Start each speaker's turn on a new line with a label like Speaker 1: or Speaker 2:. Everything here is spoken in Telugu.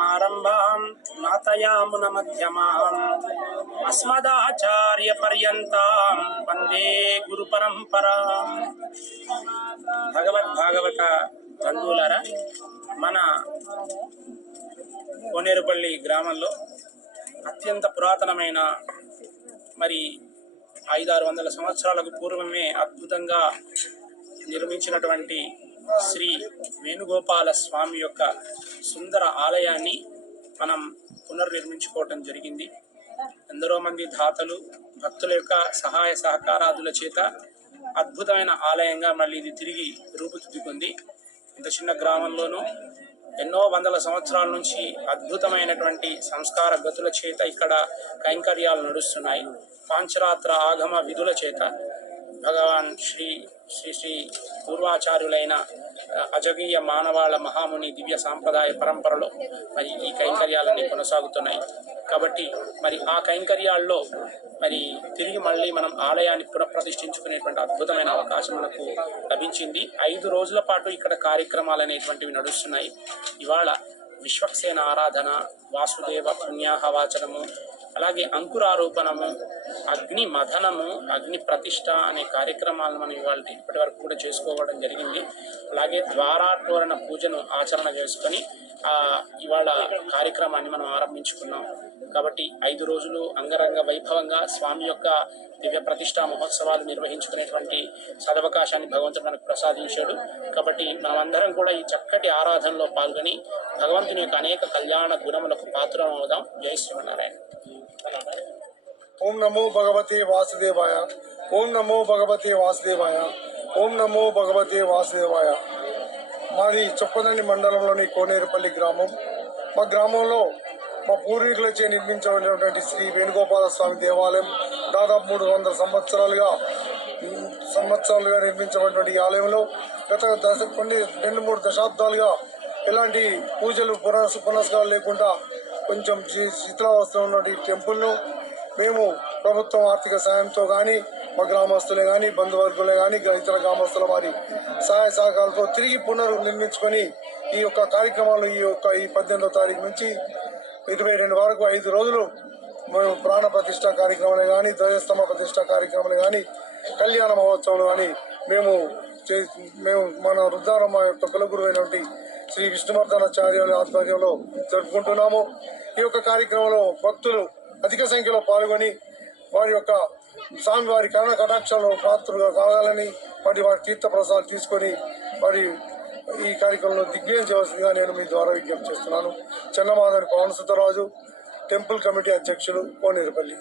Speaker 1: సమారంభాం నాతయామున మధ్యమాం అస్మదాచార్య పర్యంతాం వందే గురు భగవద్ భగవద్భాగవత బంధువులారా మన కోనేరుపల్లి గ్రామంలో అత్యంత పురాతనమైన మరి ఐదారు వందల సంవత్సరాలకు పూర్వమే అద్భుతంగా నిర్మించినటువంటి శ్రీ వేణుగోపాల స్వామి యొక్క సుందర ఆలయాన్ని మనం పునర్నిర్మించుకోవటం జరిగింది. ఎందరో మంది దాతలు భక్తుల యొక్క సహాయ సహకారాదుల చేత అద్భుతమైన ఆలయంగా మళ్ళీ ఇది తిరిగి రూపుదిద్దుకుంది. ఇంత చిన్న గ్రామంలోనూ ఎన్నో వందల సంవత్సరాల నుంచి అద్భుతమైనటువంటి సంస్కార గతుల చేత ఇక్కడ కైంకర్యాలు నడుస్తున్నాయి. పాంచరాత్ర ఆగమ విధుల చేత భగవాన్ శ్రీ శ్రీ శ్రీ పూర్వాచార్యులైన అజగీయ మానవాళ మహాముని దివ్య సాంప్రదాయ పరంపరలో మరి ఈ కైంకర్యాలన్నీ కొనసాగుతున్నాయి. కాబట్టి మరి ఆ కైంకర్యాల్లో మరి తిరిగి మళ్ళీ మనం ఆలయాన్ని పునఃప్రతిష్ఠించుకునేటువంటి అద్భుతమైన అవకాశం మనకు లభించింది. ఐదు రోజుల పాటు ఇక్కడ కార్యక్రమాలు అనేటువంటివి నడుస్తున్నాయి. ఇవాళ విశ్వక్సేన ఆరాధన వాసుదేవ పుణ్యాహవాచనము అలాగే అంకురారోపణము అగ్ని మథనము అగ్ని ప్రతిష్ట అనే కార్యక్రమాలను మనం ఇవాళ ఇప్పటి వరకు కూడా చేసుకోవడం జరిగింది. అలాగే ద్వారాటోరణ పూజను ఆచరణ చేసుకొని ఇవాళ కార్యక్రమాన్ని మనం ఆరంభించుకున్నాం. కాబట్టి ఐదు రోజులు అంగరంగ వైభవంగా స్వామి యొక్క దివ్య ప్రతిష్టా మహోత్సవాలు నిర్వహించుకునేటువంటి సదవకాశాన్ని భగవంతుడు మనకు ప్రసాదించాడు. కాబట్టి మనమందరం కూడా ఈ చక్కటి ఆరాధనలో పాల్గొని భగవంతుని యొక్క అనేక కళ్యాణ గుణములకు పాత్రం అవుదాం జై శ్రీమన్నారాయణ.
Speaker 2: ఓం నమో భగవతే వాసుదేవాయ ఓం నమో భగవతే వాసుదేవాయ ఓం నమో భగవతే వాసుదేవాయ. మాది చొప్పదండి మండలంలోని కోనేరుపల్లి గ్రామం. మా గ్రామంలో మా పూర్వీకులచే నిర్మించబడినటువంటి శ్రీ వేణుగోపాల స్వామి దేవాలయం దాదాపు మూడు వందల సంవత్సరాలుగా సంవత్సరాలుగా నిర్మించబడినటువంటి ఈ ఆలయంలో గత దశ కొన్ని రెండు మూడు దశాబ్దాలుగా ఎలాంటి పూజలు పునస్ పునస్కారాలు లేకుండా కొంచెం శి- ఉన్న ఈ టెంపుల్ను మేము ప్రభుత్వం ఆర్థిక సాయంతో కానీ మా గ్రామస్తులే కానీ బంధువర్గులే కానీ ఇతర గ్రామస్తుల వారి సహాయ సహకారాలతో తిరిగి పునర్నిర్మించుకొని ఈ యొక్క కార్యక్రమాలు ఈ యొక్క ఈ పద్దెనిమిదో తారీఖు నుంచి ఇరవై రెండు వరకు ఐదు రోజులు మేము ప్రాణ ప్రతిష్ట కార్యక్రమాలు కానీ ధ్వజస్తంభ ప్రతిష్ట కార్యక్రమాలు కానీ కళ్యాణ మహోత్సవాలు కానీ మేము మేము మన రుద్రారం మా యొక్క కులగురు అయినటువంటి శ్రీ విష్ణువర్ధనాచార్యుల ఆధ్వర్యంలో జరుపుకుంటున్నాము. ఈ యొక్క కార్యక్రమంలో భక్తులు అధిక సంఖ్యలో పాల్గొని వారి యొక్క స్వామివారి కరణ కటాక్షంలో పాత్రలుగా కావాలని వారి వారి తీర్థ ప్రసాదాలు తీసుకొని వారి ఈ కార్యక్రమంలో దిగ్విజయం చేయవలసిందిగా నేను మీ ద్వారా విజ్ఞప్తి చేస్తున్నాను. చెన్నమాధవి పవన్ సుతరాజు టెంపుల్ కమిటీ అధ్యక్షులు కోనేరుపల్లి.